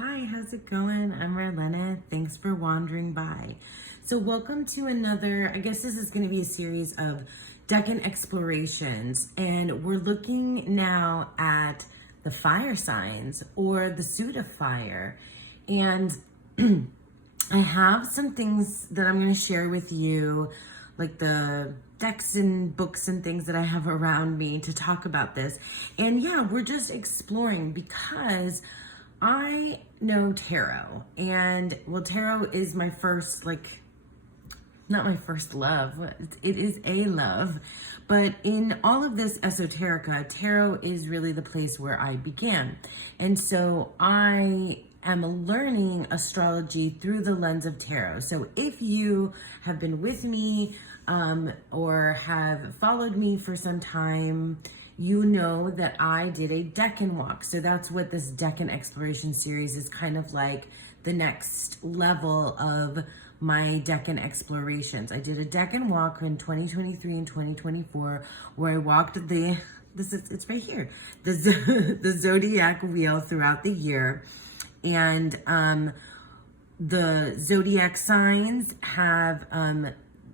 Hi, how's it going? I'm Marlena. Thanks for wandering by. So welcome to another, I guess this is going to be a series of Decan explorations, and we're looking now at the fire signs or the suit of fire. And I have some things that I'm going to share with you, like the decks and books and things that I have around me to talk about this. And yeah, we're just exploring because I know tarot, and well, tarot is my first, not my first love. It is a love, but in all of this esoterica, tarot is really the place where I began. And so I am learning astrology through the lens of tarot. So if you have been with me or have followed me for some time, you know that I did a Decan walk. So that's what this Decan exploration series is kind of like, the next level of my Decan explorations. I did a Decan walk in 2023 and 2024 where I walked it's right here, the zodiac wheel throughout the year. And the zodiac signs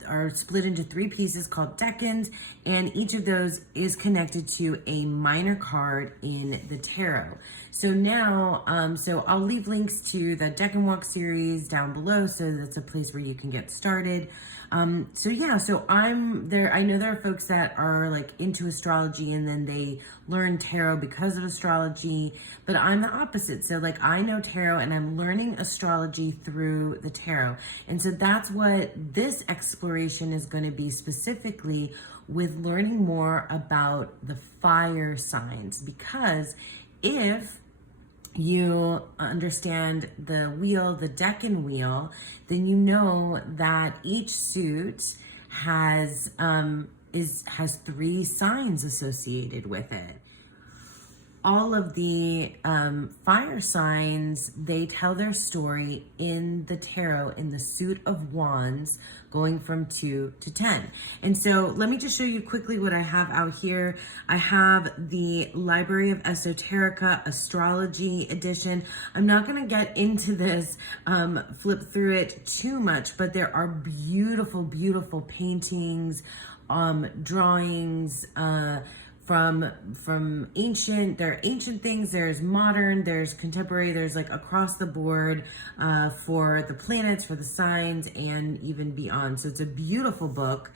are split into three pieces called decans, and each of those is connected to a minor card in the tarot. So now, so I'll leave links to the Decan Walk series down below, so that's a place where you can get started. So I'm there. I know there are folks that are like into astrology and then they learn tarot because of astrology, but I'm the opposite. So like I know tarot and I'm learning astrology through the tarot. And so that's what this exploration is going to be, specifically with learning more about the fire signs. Because if you understand the wheel, the Decan wheel, then you know that each suit has three signs associated with it. All of the fire signs, they tell their story in the tarot, in the suit of wands, going from 2 to 10. And so let me just show you quickly what I have out here. I have the Library of Esoterica Astrology Edition. I'm not going to get into this, flip through it too much, but there are beautiful, beautiful paintings, drawings, from ancient, there are ancient things, there's modern, there's contemporary, there's like across the board for the planets, for the signs, and even beyond. So it's a beautiful book.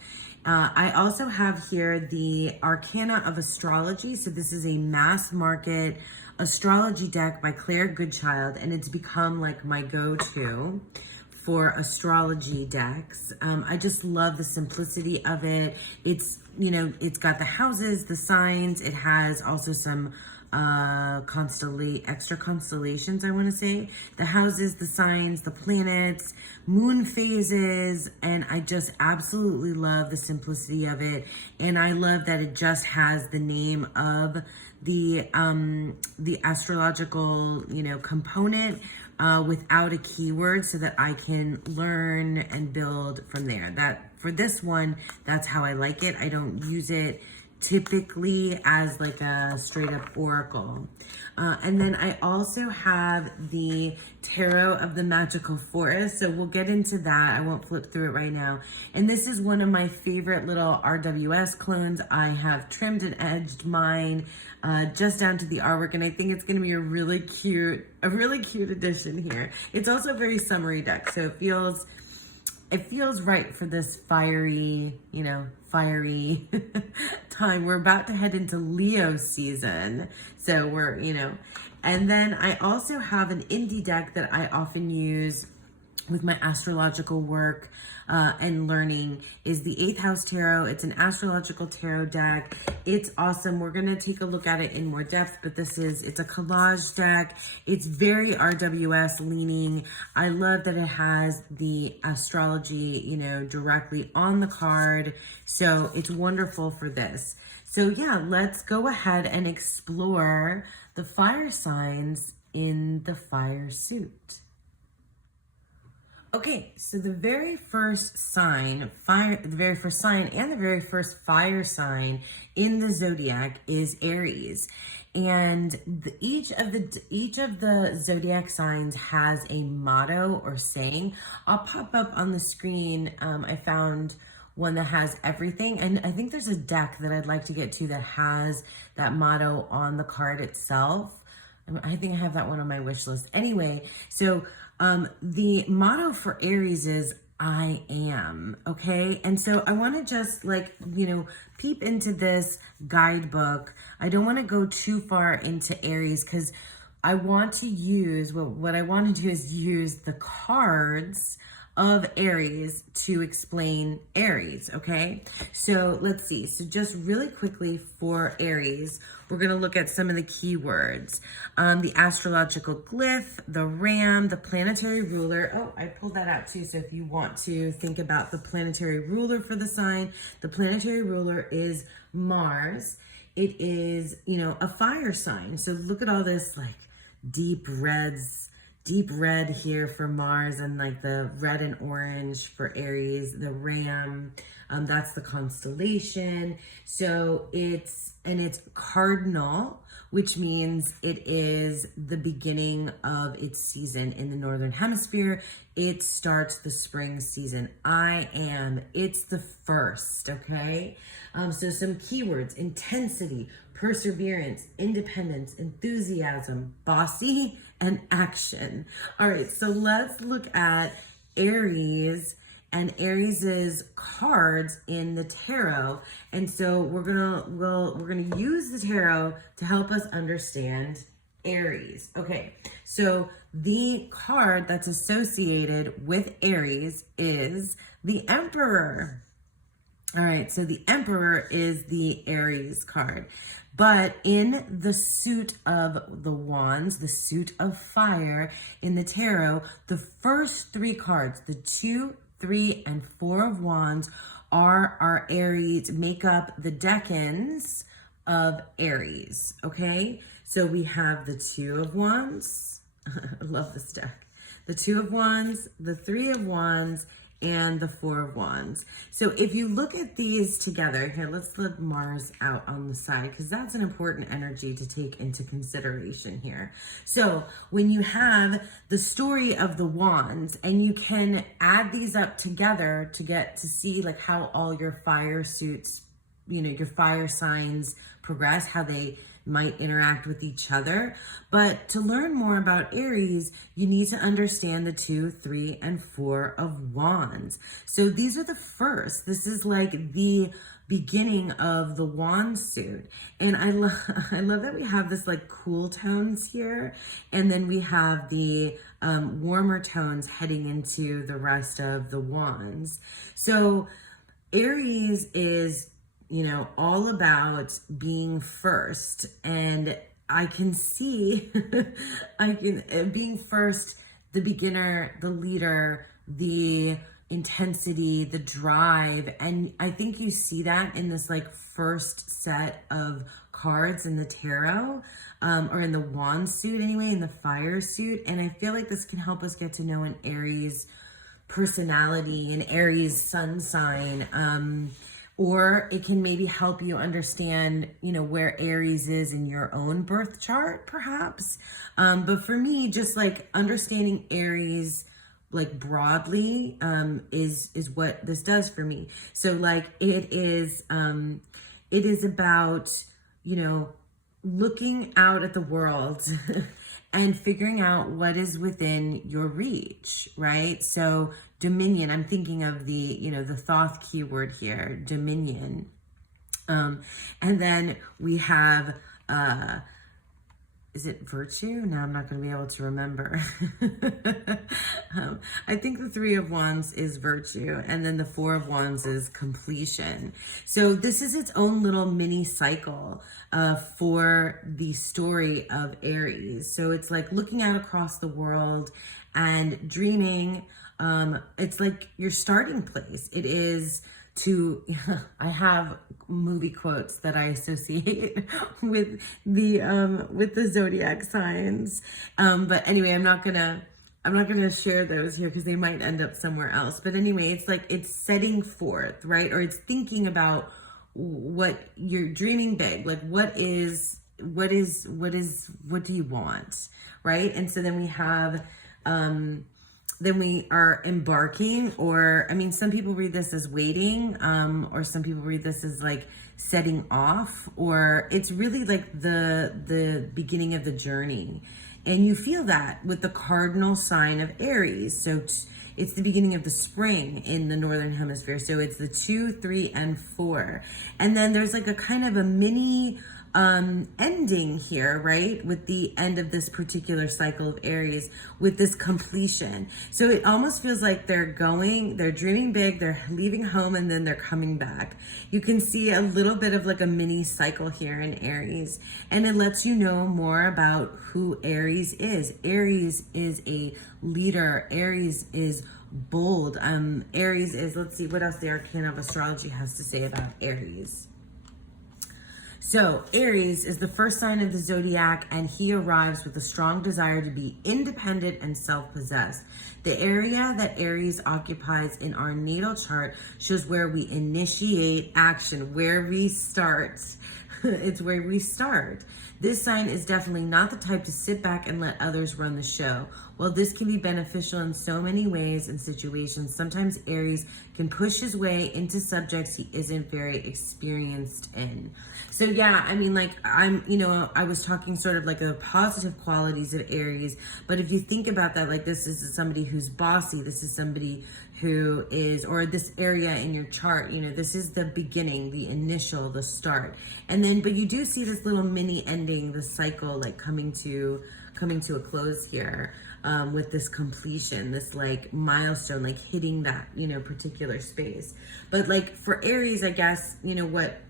I also have here the Arcana of Astrology. So this is a mass market astrology deck by Claire Goodchild, and it's become like my go-to for astrology decks. I just love the simplicity of it. It's got the houses, the signs. It has also some extra constellations, I want to say. The houses, the signs, the planets, moon phases, and I just absolutely love the simplicity of it. And I love that it just has the name of the astrological, component without a keyword, so that I can learn and build from there. That for this one, that's how I like it. I don't use it typically as like a straight up oracle. And then I also have the Tarot of the Magical Forest. So we'll get into that. I won't flip through it right now. And this is one of my favorite little RWS clones. I have trimmed and edged mine just down to the artwork, and I think it's going to be a really cute addition here. It's also a very summery deck, so it feels right for this fiery time. We're about to head into Leo season. So and then I also have an indie deck that I often use with my astrological work and learning, is the 8th House Tarot. It's an astrological tarot deck. It's awesome. We're going to take a look at it in more depth, but it's a collage deck. It's very RWS leaning. I love that it has the astrology, directly on the card. So it's wonderful for this. So yeah, let's go ahead and explore the fire signs in the fire suit. Okay, so the very first sign, the very first sign and the very first fire sign in the zodiac is Aries. And each of the zodiac signs has a motto or saying. I'll pop up on the screen. I found one that has everything, and I think there's a deck that I'd like to get to that has that motto on the card itself. I think I have that one on my wish list. Anyway, so the motto for Aries is I am, okay? And so I want to just peep into this guidebook. I don't want to go too far into Aries because I want to use, what I want to do is use the cards of Aries to explain Aries, okay? So let's see. So just really quickly for Aries, we're going to look at some of the keywords. The astrological glyph, the ram, the planetary ruler. Oh, I pulled that out too. So if you want to think about the planetary ruler for the sign, the planetary ruler is Mars. It is, a fire sign. So look at all this like deep red here for Mars, and like the red and orange for Aries, the ram, that's the constellation. So it's cardinal, which means it is the beginning of its season in the Northern Hemisphere. It starts the spring season. It's the first, okay? So some keywords: intensity, perseverance, independence, enthusiasm, bossy, and action. All right, so let's look at Aries and Aries's cards in the tarot. And so we're gonna use the tarot to help us understand Aries. Okay, so the card that's associated with Aries is the Emperor. All right, so the Emperor is the Aries card. But in the suit of the wands, the suit of fire in the tarot, the first three cards, the 2, 3, and 4 of wands, are our Aries, make up the decans of Aries, okay? So we have the 2 of wands. I love this deck. The 2 of wands, the 3 of wands, and the 4 of wands. So if you look at these together, here, let's let Mars out on the side because that's an important energy to take into consideration here. So when you have the story of the wands, and you can add these up together to get to see like how all your fire suits, your fire signs progress, how they might interact with each other. But to learn more about Aries, you need to understand the 2, 3, and 4 of wands. So these are the first. This is like the beginning of the wand suit. And I love that we have this like cool tones here. And then we have the warmer tones heading into the rest of the wands. So Aries is all about being first. And I can see, being first, the beginner, the leader, the intensity, the drive. And I think you see that in this like first set of cards in the tarot, or in the wand suit anyway, in the fire suit. And I feel like this can help us get to know an Aries personality, an Aries sun sign, or it can maybe help you understand, where Aries is in your own birth chart, perhaps. But for me, just like understanding Aries, like broadly, is what this does for me. So like it is about, looking out at the world and figuring out what is within your reach, right? So dominion, I'm thinking of the, the Thoth keyword here, dominion. And then we have, is it virtue? No, I'm not going to be able to remember. I think the 3 of wands is virtue, and then the 4 of wands is completion. So this is its own little mini cycle for the story of Aries. So it's like looking out across the world and dreaming. It's like your starting place. It is I have movie quotes that I associate with the zodiac signs. But anyway, I'm not gonna I'm not going to share those here because they might end up somewhere else. But anyway, it's like it's setting forth, right? Or it's thinking about what you're dreaming big. Like what do you want, right? And so then we have, then we are embarking, or I mean, some people read this as waiting, or some people read this as like setting off, or it's really like the beginning of the journey. And you feel that with the cardinal sign of Aries. So it's the beginning of the spring in the Northern Hemisphere. So it's the 2, 3, and 4. And then there's like a kind of a mini ending here, right? With the end of this particular cycle of Aries, with this completion. So it almost feels like they're dreaming big, they're leaving home, and then they're coming back. You can see a little bit of like a mini cycle here in Aries, and it lets you know more about who Aries is. Aries is a leader. Aries is bold. Aries is, let's see what else the Arcana of Astrology has to say about Aries. So Aries is the first sign of the zodiac, and he arrives with a strong desire to be independent and self-possessed. The area that Aries occupies in our natal chart shows where we initiate action, where we start. It's where we start. This sign is definitely not the type to sit back and let others run the show. While this can be beneficial in so many ways and situations, sometimes Aries can push his way into subjects he isn't very experienced in. So yeah, I mean, like I was talking sort of like the positive qualities of Aries, but if you think about that, like this is somebody who's bossy, this is somebody who is, or this area in your chart, this is the beginning, the initial, the start. And then, but you do see this little mini ending, the cycle like coming to a close here, with this completion, this like milestone, like hitting that, particular space. But like for Aries, I guess, what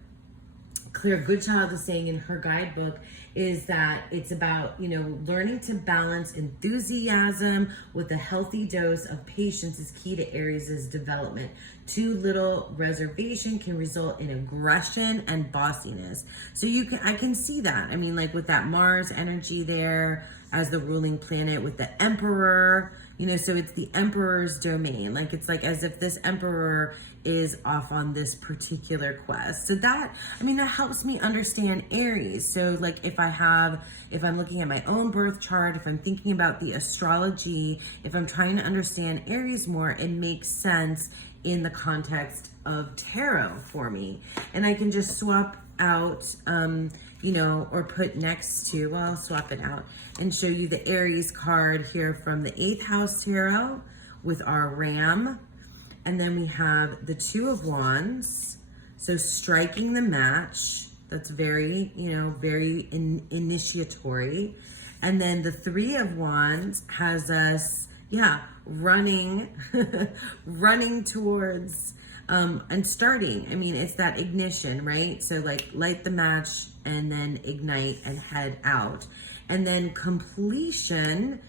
Claire Goodchild is saying in her guidebook is that it's about, learning to balance enthusiasm with a healthy dose of patience is key to Aries' development. Too little reservation can result in aggression and bossiness. So I can see that. I mean, like with that Mars energy there as the ruling planet with the Emperor, so it's the Emperor's domain. Like it's like as if this Emperor is off on this particular quest. So that helps me understand Aries. So like if I'm looking at my own birth chart, if I'm thinking about the astrology, if I'm trying to understand Aries more, it makes sense in the context of tarot for me. And I can just swap out, or put next to, well, I'll swap it out and show you the Aries card here from the 8th house tarot with our Ram. And then we have the 2 of Wands. So striking the match. That's very, very initiatory. And then the 3 of Wands has us, running, running towards, and starting. I mean, it's that ignition, right? So like light the match and then ignite and head out. And then completion.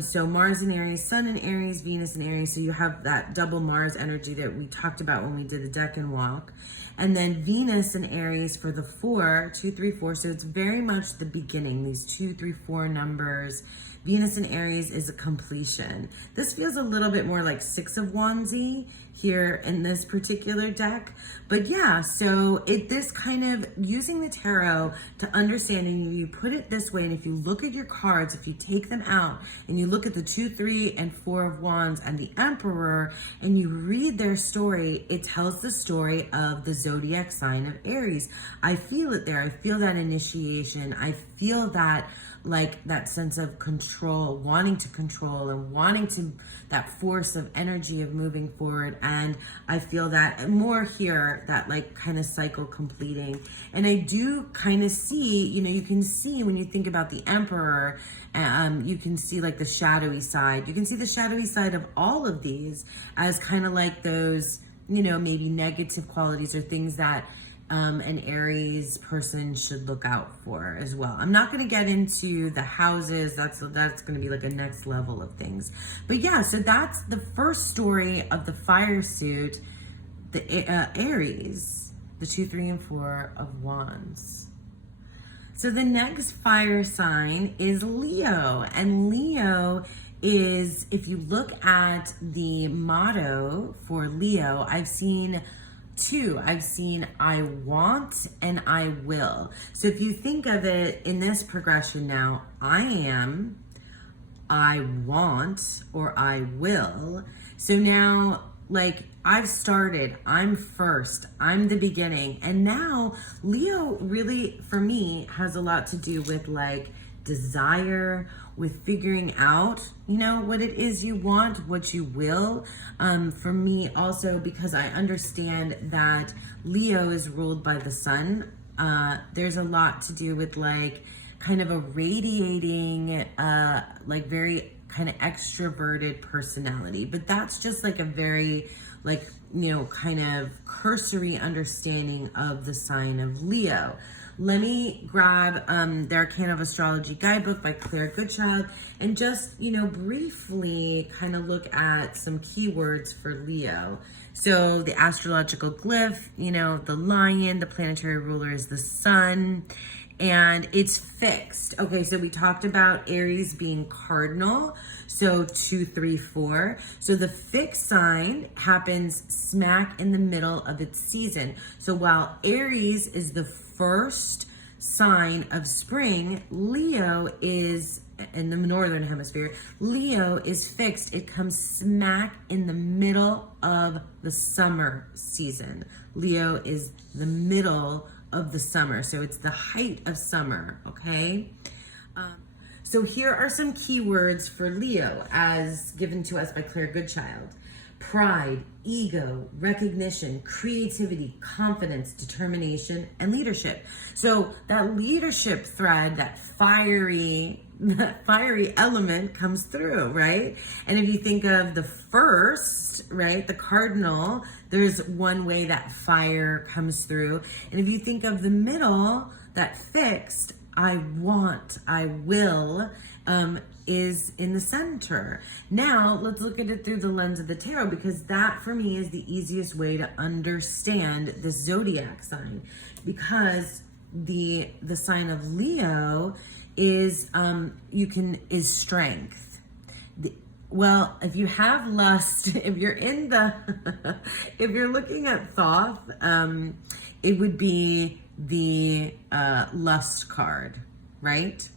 So Mars in Aries, Sun in Aries, Venus in Aries. So you have that double Mars energy that we talked about when we did the Decan walk. And then Venus in Aries for the 4, 2, 3, 4. So it's very much the beginning, these 2, 3, 4 numbers. Venus in Aries is a completion. This feels a little bit more like 6 of Wandsy here in this particular deck. But yeah, so this kind of using the tarot to understand, and you put it this way, and if you look at your cards, if you take them out and you look at the 2, 3, and 4 of Wands and the Emperor, and you read their story, it tells the story of the zodiac sign of Aries. I feel it there. I feel that initiation. I feel that like that sense of control, wanting to control and wanting to, that force of energy of moving forward. And I feel that more here, that like kind of cycle completing. And I do kind of see, you can see when you think about the Emperor, you can see like the shadowy side. You can see the shadowy side of all of these as kind of like those, maybe negative qualities or things that an Aries person should look out for as well. I'm not going to get into the houses. That's going to be like a next level of things. But yeah, so that's the first story of the fire suit, the Aries, the 2, 3, and 4 of Wands. So the next fire sign is Leo, and Leo is if you look at the motto for Leo, I've seen two. I've seen I want and I will. So if you think of it in this progression now, I am, I want, or I will. So now, like, I've started, I'm first, I'm the beginning. And now Leo really, for me, has a lot to do with like desire, with figuring out, you know, what it is you want, what you will. For me also, because I understand that Leo is ruled by the sun, there's a lot to do with like kind of a radiating, like very kind of extroverted personality. But that's just like a very like, you know, kind of cursory understanding of the sign of Leo. Let me grab the Arcana of Astrology Guidebook by Claire Goodchild and just, you know, briefly kind of look at some keywords for Leo. So the astrological glyph, you know, the lion, the planetary ruler is the sun, and it's fixed. Okay, so we talked about Aries being cardinal, so 2, 3, 4. So the fixed sign happens smack in the middle of its season. So while Aries is the first sign of spring, Leo is in the northern hemisphere. Leo is fixed. It comes smack in the middle of the summer season. Leo is the middle of the summer, so it's the height of summer. Okay, so here are some keywords for Leo as given to us by Claire Goodchild: pride, ego, recognition, creativity, confidence, determination, and leadership. So that leadership thread, that fiery element comes through, right? And if you think of the first, right, the cardinal, there's one way that fire comes through. And if you think of the middle, that fixed, I want, I will, is in the center. Now, let's look at it through the lens of the tarot, because that for me is the easiest way to understand the zodiac sign, because the sign of Leo is is strength. Well, if you have lust, if you're in the if you're looking at Thoth, it would be the lust card, right?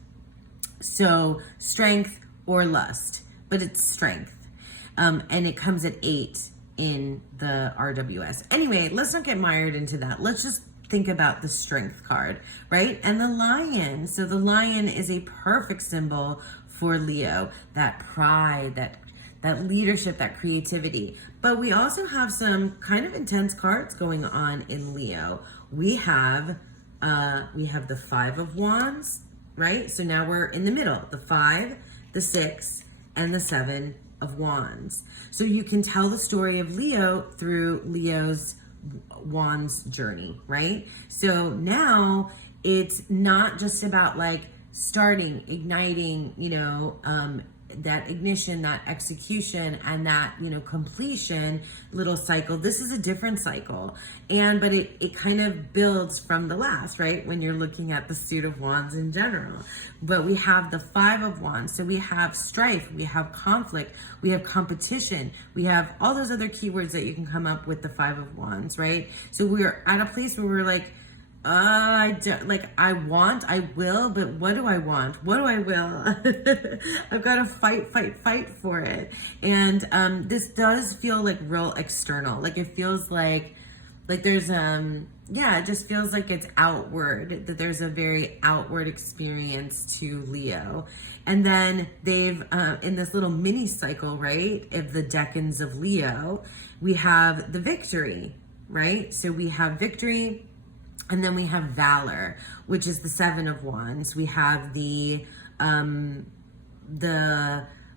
So strength or lust, but it's strength. And it comes at 8 in the RWS. Anyway, let's not get mired into that. Let's just think about the strength card, right? And the lion. So the lion is a perfect symbol for Leo, that pride, that leadership, that creativity. But we also have some kind of intense cards going on in Leo. We have the 5 of Wands, right? So now we're in the middle, the 5, the 6, and the 7 of Wands. So you can tell the story of Leo through Leo's Wands journey, right? So now it's not just about like starting, igniting, you know, that ignition, that execution, and that, you know, completion little cycle. This is a different cycle. But it kind of builds from the last, right? When you're looking at the suit of wands in general. But we have the 5 of wands. So we have strife, we have conflict, we have competition, we have all those other keywords that you can come up with the 5 of wands, right? So we're at a place where we're like, I don't, like, I want, I will, but what do I want? What do I will? I've got to fight for it. And this does feel like real external. Like it feels like there's it just feels like it's outward, that there's a very outward experience to Leo. And then they've in this little mini cycle, right, of the decans of Leo, we have the victory, right? So we have victory. And then we have valor, which is the 7 of wands. We have the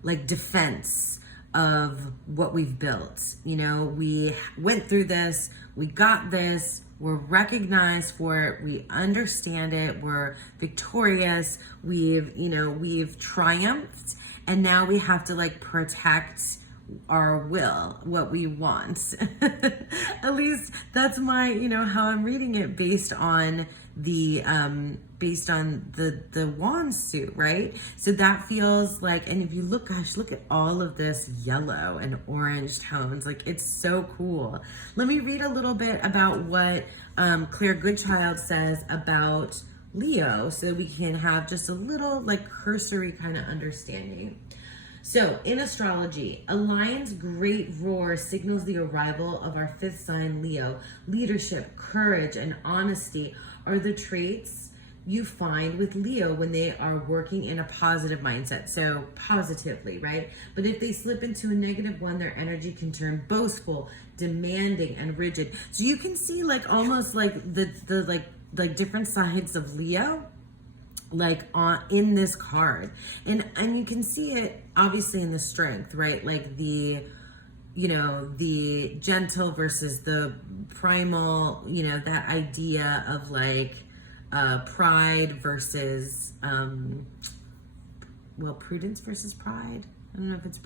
like defense of what we've built. You know, we went through this, we got this, we're recognized for it, we understand it, we're victorious, we've triumphed, and now we have to like protect our will, what we want. At least that's my, how I'm reading it based on based on the wand suit, right? So that feels like, and if you look, gosh, look at all of this yellow and orange tones. Like, it's so cool. Let me read a little bit about what Claire Goodchild says about Leo, so we can have just a little like cursory kind of understanding. So in astrology, a lion's great roar signals the arrival of our fifth sign, Leo. Leadership, courage, and honesty are the traits you find with Leo when they are working in a positive mindset. So positively, right? But if they slip into a negative one, their energy can turn boastful, demanding, and rigid. So you can see like almost like the like different sides of Leo like on in this card, and you can see it obviously in the strength, right? Like the, you know, the gentle versus the primal, you know, that idea of like pride versus well, prudence versus pride. I don't know if it's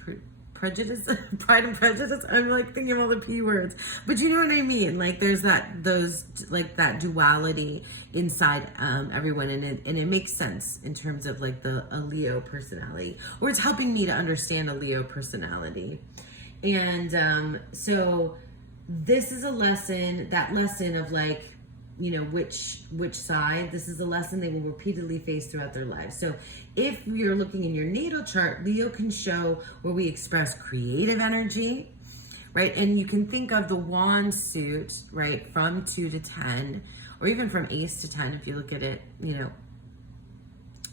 prejudice, pride and prejudice. I'm like thinking of all the P words, but you know what I mean? Like there's that duality inside everyone, and it makes sense in terms of like a Leo personality, or it's helping me to understand a Leo personality. And so this is a lesson, that lesson of like, you know, which side. This is a lesson they will repeatedly face throughout their lives. So if you're looking in your natal chart, Leo can show where we express creative energy, right? And you can think of the wand suit, right, from 2 to 10, or even from ace to 10 if you look at it, you know,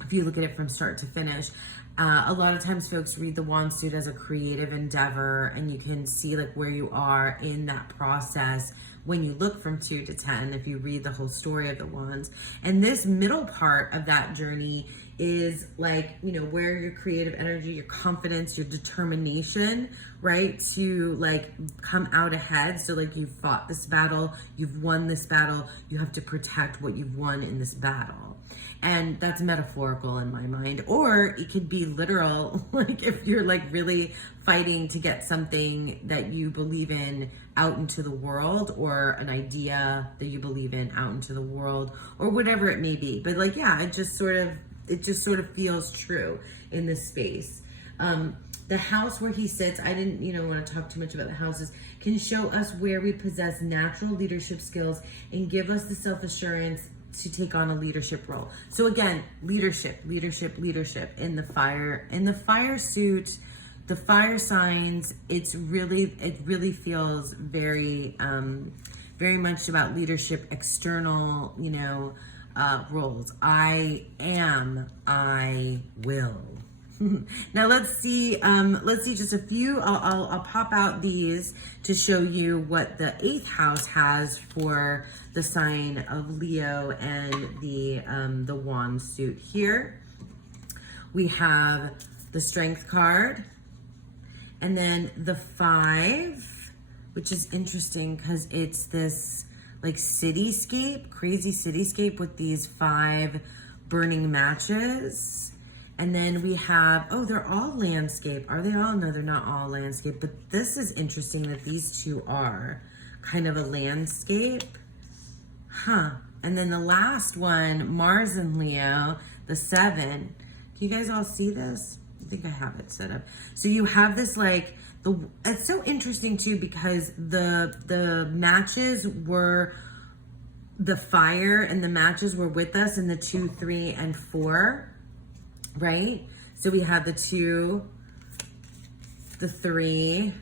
if you look at it from start to finish. A lot of times folks read the wand suit as a creative endeavor, and you can see like where you are in that process when you look from 2 to 10, if you read the whole story of the wands. And this middle part of that journey is like, you know, where your creative energy, your confidence, your determination, right, to like come out ahead. So like you've fought this battle, you've won this battle, you have to protect what you've won in this battle. And that's metaphorical in my mind, or it could be literal, like if you're like really fighting to get something that you believe in out into the world, or an idea that you believe in out into the world, or whatever it may be. But like, yeah, it just sort of feels true in this space. The house where he sits, I didn't, you know, want to talk too much about the houses, can show us where we possess natural leadership skills and give us the self-assurance to take on a leadership role. So again, leadership in the fire suit, the fire signs, it really feels very, very much about leadership, external, you know, roles. I am, I will. Now let's see just a few. I'll pop out these to show you what the 8th house has for the sign of Leo and the wand suit here. We have the strength card, and then the 5, which is interesting because it's this like cityscape, crazy cityscape with these 5 burning matches. And then we have, oh, they're all landscape. Are they all? No, they're not all landscape. But this is interesting that these 2 are kind of a landscape. Huh. And then the last one, Mars and Leo, the 7. Can you guys all see this? I think I have it set up. So you have this like, it's so interesting too, because the matches were the fire, and the matches were with us in the 2, 3, and 4. Right? So we have the 2, the 3,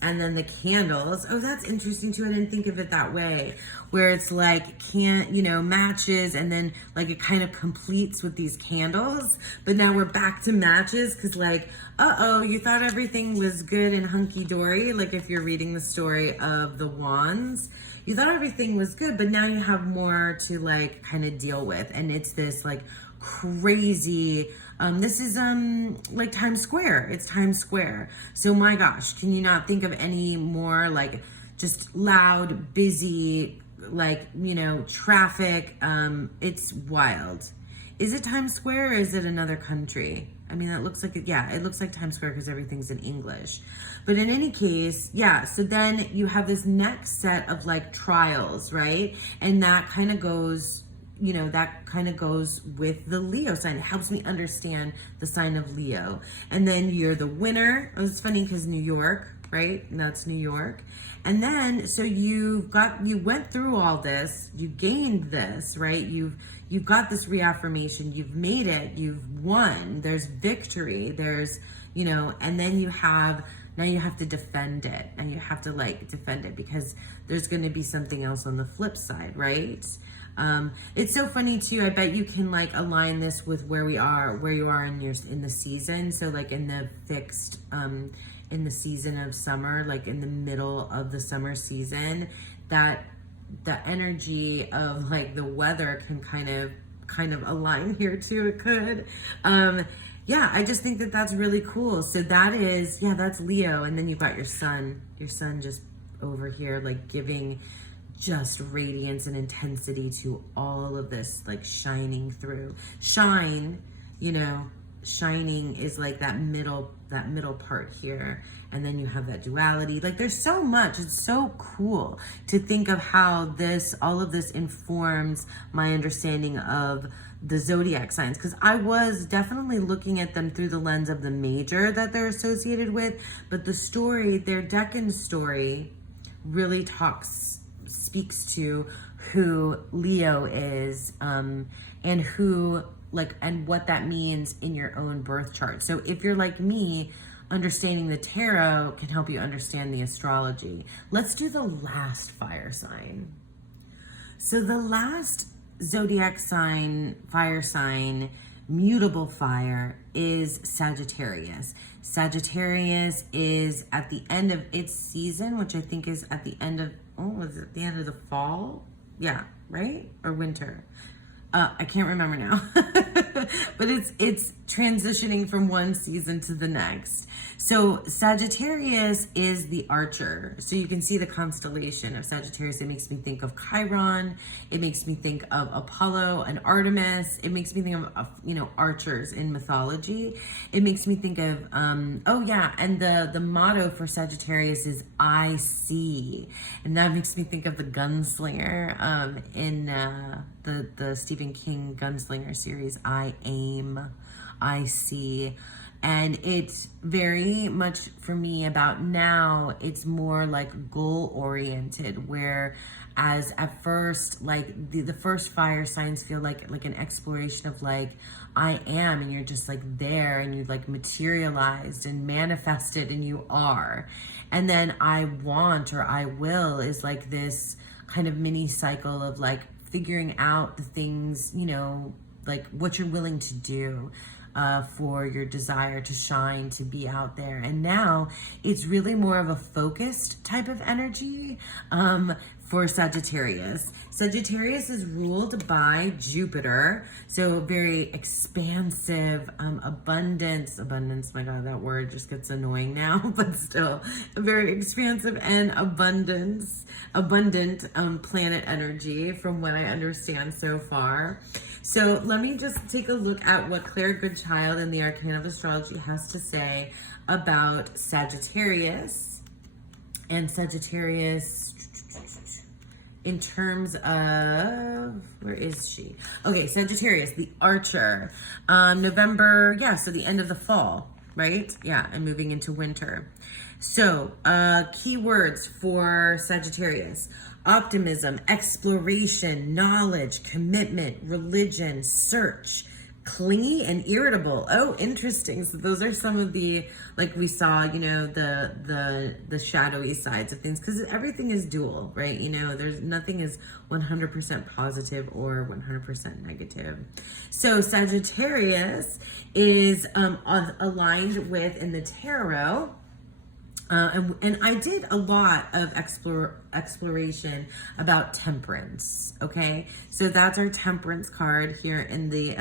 and then the candles. Oh, that's interesting too. I didn't think of it that way. Where it's like, matches, and then like it kind of completes with these candles. But now we're back to matches, because like, you thought everything was good and hunky-dory. Like if you're reading the story of the wands, you thought everything was good, but now you have more to like kind of deal with. And it's this like crazy, this is like Times Square. It's Times Square. So my gosh, can you not think of any more like just loud, busy, like, you know, traffic? It's wild. Is it Times Square, or is it another country? I mean, that looks like it. Yeah, it looks like Times Square because everything's in English. But in any case, yeah, so then you have this next set of like trials, right? And that kind of goes you know, that kind of goes with the Leo sign. It helps me understand the sign of Leo. And then you're the winner. Oh, it's funny because New York, right? And that's New York. And then, so you went through all this, you gained this, right? You've got this reaffirmation, you've made it, you've won, there's victory, there's, you know, and then now you have to defend it, and you have to like defend it because there's going to be something else on the flip side, right? It's so funny too. I bet you can like align this with where you are in the season. So like in the fixed, in the season of summer, like in the middle of the summer season, that the energy of like the weather can kind of align here too. It could. Yeah, I just think that that's really cool. So that is, yeah, that's Leo. And then you've got your sun just over here, like giving just radiance and intensity to all of this, like shining through. Shine, you know, shining is like that middle part here. And then you have that duality. Like there's so much. It's so cool to think of how all of this informs my understanding of the zodiac signs, because I was definitely looking at them through the lens of the major that they're associated with, but the story, their Decan story, really speaks to who Leo is, and who and what that means in your own birth chart. So if you're like me, understanding the tarot can help you understand the astrology. Let's do the last fire sign. So the last zodiac sign, fire sign, mutable fire, is Sagittarius. Sagittarius is at the end of its season, which I think is at the end of, is it the end of the fall? Yeah, right? Or winter. I can't remember now, but it's transitioning from one season to the next. So Sagittarius is the archer. So you can see the constellation of Sagittarius. It makes me think of Chiron. It makes me think of Apollo and Artemis. It makes me think of archers in mythology. It makes me think of, and the motto for Sagittarius is I see. And that makes me think of the gunslinger in the Stephen King Gunslinger series, I Aim, I See. And it's very much for me about now, it's more like goal oriented, whereas at first, like the first fire signs feel like an exploration of like, I am, and you're just like there and you've like materialized and manifested and you are. And then I want or I will is like this kind of mini cycle of like figuring out the things, like what you're willing to do for your desire to shine, to be out there. And now it's really more of a focused type of energy for Sagittarius. Sagittarius is ruled by Jupiter, so very expansive, abundance, my God, that word just gets annoying now, but still a very expansive and abundant planet energy from what I understand so far. So let me just take a look at what Claire Goodchild in the Arcana of Astrology has to say about Sagittarius. And Sagittarius, in terms of, where is she? Okay, Sagittarius, the archer. November, so the end of the fall, right? Yeah, and moving into winter. So, keywords for Sagittarius: optimism, exploration, knowledge, commitment, religion, search, clingy and irritable. Oh, interesting. So those are some of the, like we saw, the shadowy sides of things, because everything is dual, right? There's nothing is 100% positive or 100% negative. So Sagittarius is aligned with, in the tarot, and I did a lot of exploration about temperance. Okay, so that's our temperance card here in the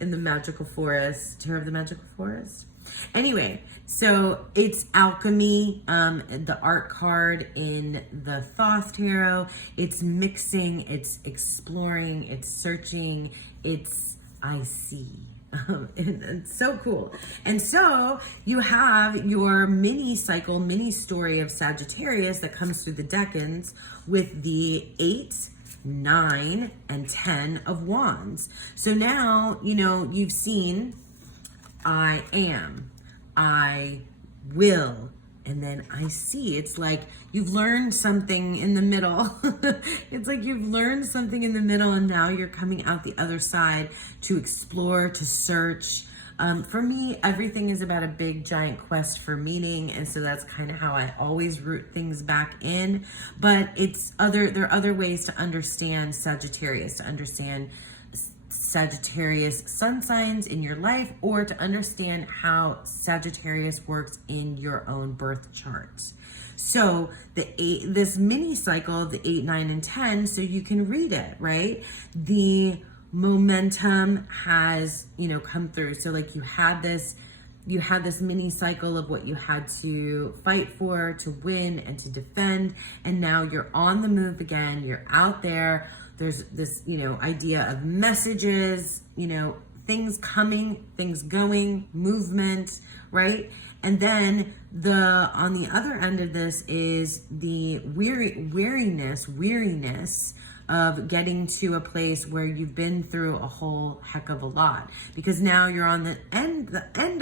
Magical Forest, Tarot of the Magical Forest. Anyway, so it's alchemy, the art card in the Thoth Tarot. It's mixing, it's exploring, it's searching, it's I see. And it's so cool. And so you have your mini story of Sagittarius that comes through the decans with the 8 9 and 10 of Wands. So now, you know, you've seen I am, I will, and then I see. It's like you've learned something in the middle. It's like you've learned something in the middle, and now you're coming out the other side to explore, to search. For me, everything is about a big giant quest for meaning, and so that's kind of how I always root things back in. But there are other ways to understand Sagittarius, to understand Sagittarius sun signs in your life, or to understand how Sagittarius works in your own birth chart. So this mini cycle of the 8, 9, and 10, so you can read it, right? The momentum has, you know, come through. So like you had this mini cycle of what you had to fight for, to win, and to defend, and now you're on the move again. You're out there. There's this, you know, idea of messages, you know, things coming, things going, movement, right? And then on the other end of this is the weariness of getting to a place where you've been through a whole heck of a lot, because now you're on the end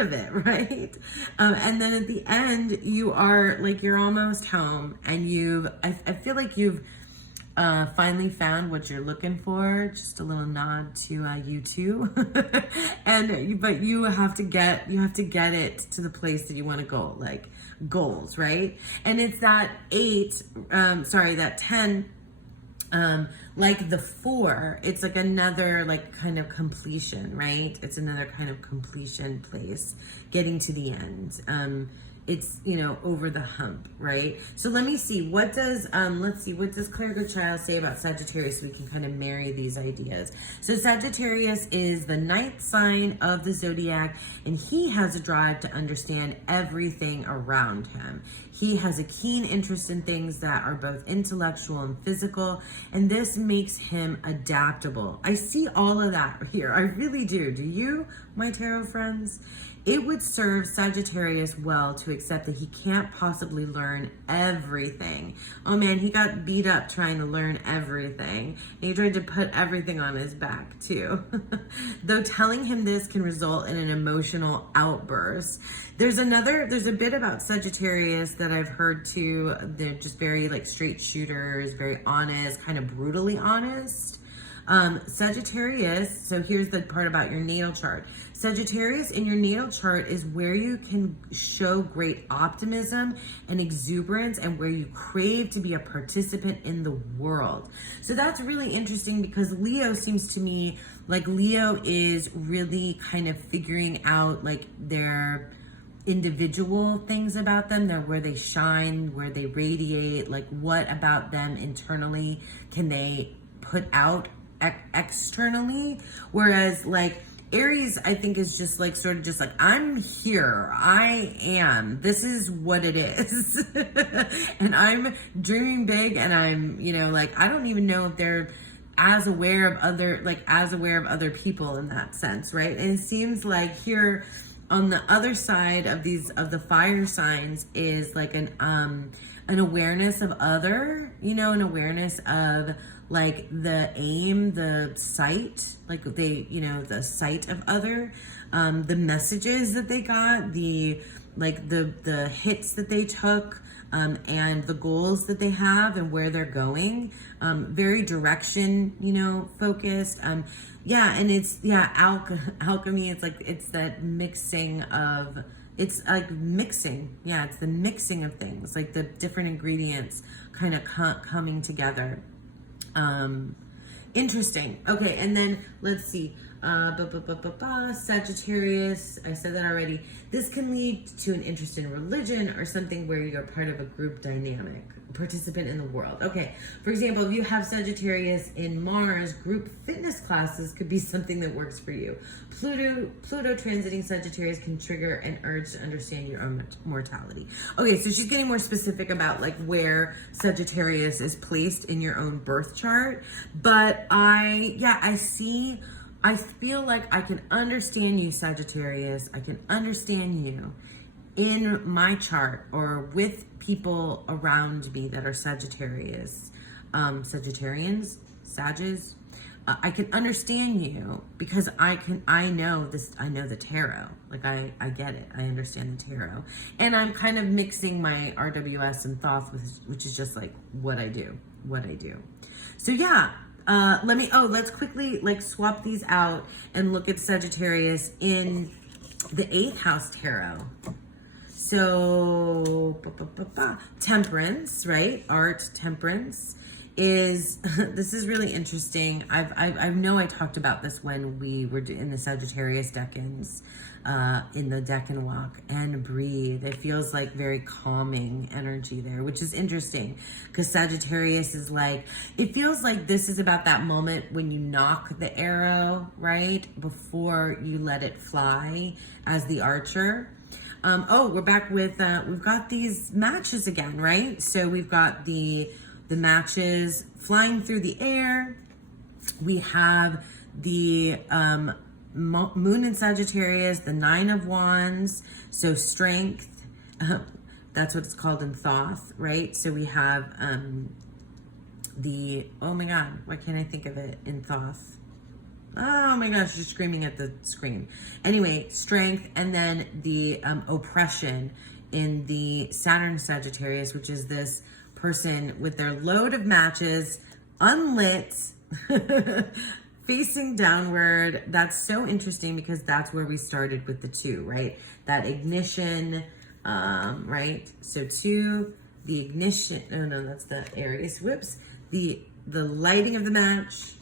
of it, right? And then at the end, you are like, you're almost home, and I feel like you've finally found what you're looking for. Just a little nod to you too. But you have to get it to the place that you want to go, like goals, right? And it's that that 10. Like the 4, it's like another like kind of completion, right? It's another kind of completion place, getting to the end. It's, you know, over the hump, right? So let me see, what does Claire Goodchild say about Sagittarius, so we can kind of marry these ideas. So Sagittarius is the 9th sign of the zodiac, and he has a drive to understand everything around him. He has a keen interest in things that are both intellectual and physical, and this makes him adaptable. I see all of that here. I really do. Do you, my tarot friends? It would serve Sagittarius well to accept that he can't possibly learn everything. Oh man, he got beat up trying to learn everything. And he tried to put everything on his back too. Though telling him this can result in an emotional outburst. There's a bit about Sagittarius that I've heard too. They're just very like straight shooters, very honest, kind of brutally honest. Sagittarius, so here's the part about your natal chart. Sagittarius in your natal chart is where you can show great optimism and exuberance, and where you crave to be a participant in the world. So that's really interesting, because Leo seems to me like Leo is really kind of figuring out like their individual things about them, that where they shine, where they radiate, like what about them internally can they put out externally. Whereas like Aries, I think, is just like sort of just like, I'm here, I am, this is what it is. And I'm dreaming big, and I'm, you know, like I don't even know if they're as aware of other people in that sense, right? And it seems like here on the other side of the fire signs is like an awareness of other, you know, an awareness of like the aim, the sight, like the sight of other, the messages that they got, the hits that they took, and the goals that they have and where they're going, very direction, you know, focused. And it's, alchemy. It's like, it's that mixing of, it's like mixing. Yeah. It's the mixing of things, like the different ingredients kind of coming together. Interesting. Okay. And then let's see. Sagittarius, I said that already. This can lead to an interest in religion or something where you're part of a group dynamic, participant in the world. Okay, for example, if you have Sagittarius in Mars, group fitness classes could be something that works for you. Pluto transiting Sagittarius can trigger an urge to understand your own mortality. Okay, so she's getting more specific about like where Sagittarius is placed in your own birth chart. But I feel like I can understand you, Sagittarius. I can understand you in my chart or with people around me that are Sagittarius, Sagittarians, Sages. I can understand you because I know the tarot. Like I get it. I understand the tarot. And I'm kind of mixing my RWS and Thoth, which is just like what I do. So yeah, let's quickly like swap these out and look at Sagittarius in the 8th house tarot. So, Temperance, right? Art, Temperance is, this is really interesting. I know I talked about this when we were in the Sagittarius Decans, in the Decan walk, and breathe. It feels like very calming energy there, which is interesting because Sagittarius is like, it feels like this is about that moment when you knock the arrow, right? Before you let it fly as the archer. We're back with, we've got these matches again, right? So we've got the matches flying through the air. We have the moon in Sagittarius, the 9 of Wands, so strength. That's what it's called in Thoth, right? So we have oh my God, why can't I think of it in Thoth? Oh my gosh, you're screaming at the screen. Anyway, strength, and then the oppression in the Saturn Sagittarius, which is this person with their load of matches, unlit, facing downward. That's so interesting because that's where we started with the 2, right? That ignition, right? So 2, the ignition, oh no, that's the Aries, whoops. The lighting of the match,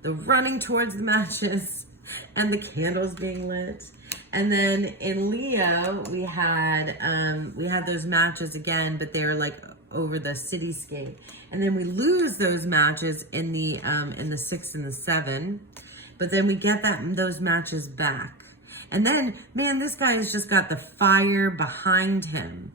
the running towards the matches, and the candles being lit. And then in Leo, we had those matches again, but they were like over the cityscape. And then we lose those matches in the 6 and the 7, but then we get those matches back. And then, man, this guy has just got the fire behind him.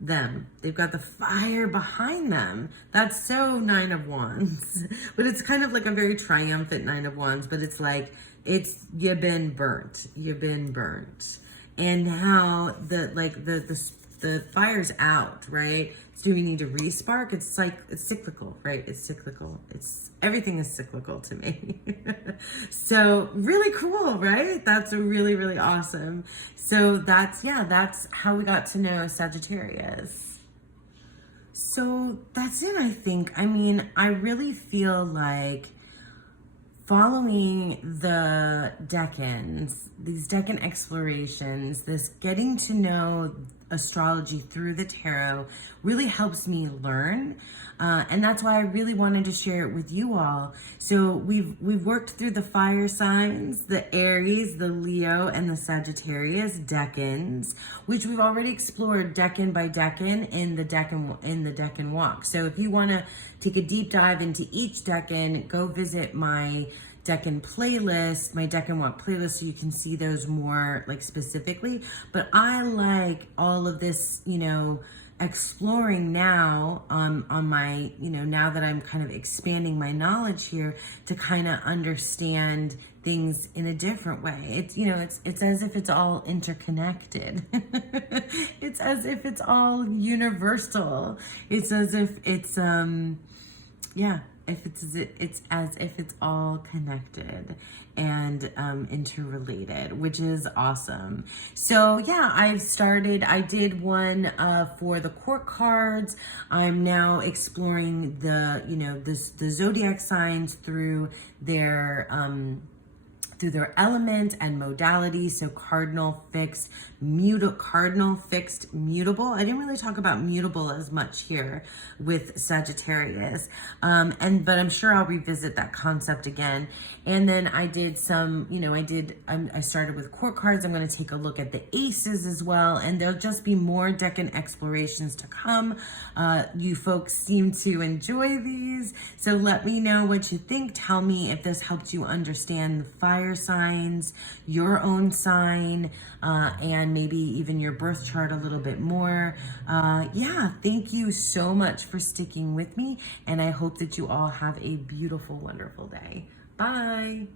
They've got the fire behind them. That's so 9 of Wands. But it's kind of like a very triumphant 9 of Wands, but it's like, you've been burnt. And now the fire's out, right? So do we need to respark? It's like, it's cyclical, right? It's cyclical. Everything is cyclical to me. So really cool, right? That's really, really awesome. So that's how we got to know Sagittarius. So that's it, I think. I mean, I really feel like following the Decans, these Decan explorations, this getting to know astrology through the tarot really helps me learn. And that's why I really wanted to share it with you all. So we've worked through the fire signs, the Aries, the Leo, and the Sagittarius Decans, which we've already explored Decan by Decan in the Decan walk. So if you want to take a deep dive into each Decan, go visit my Decan playlist, my Decan walk playlist, so you can see those more like specifically. But I like all of this, exploring now on my, now that I'm kind of expanding my knowledge here to kind of understand things in a different way. It's as if it's all interconnected. It's as if it's all universal. It's as if it's it's as if it's all connected and interrelated, which is awesome. So yeah, I did one for the court cards. I'm now exploring the zodiac signs through their element and modality. So cardinal, fixed, mutable. I didn't really talk about mutable as much here with Sagittarius. But I'm sure I'll revisit that concept again. And then I did some, I started with court cards. I'm going to take a look at the aces as well. And there'll just be more Decan explorations to come. You folks seem to enjoy these. So let me know what you think. Tell me if this helped you understand the fire signs, your own sign, and maybe even your birth chart a little bit more. Thank you so much for sticking with me, and I hope that you all have a beautiful, wonderful day. Bye.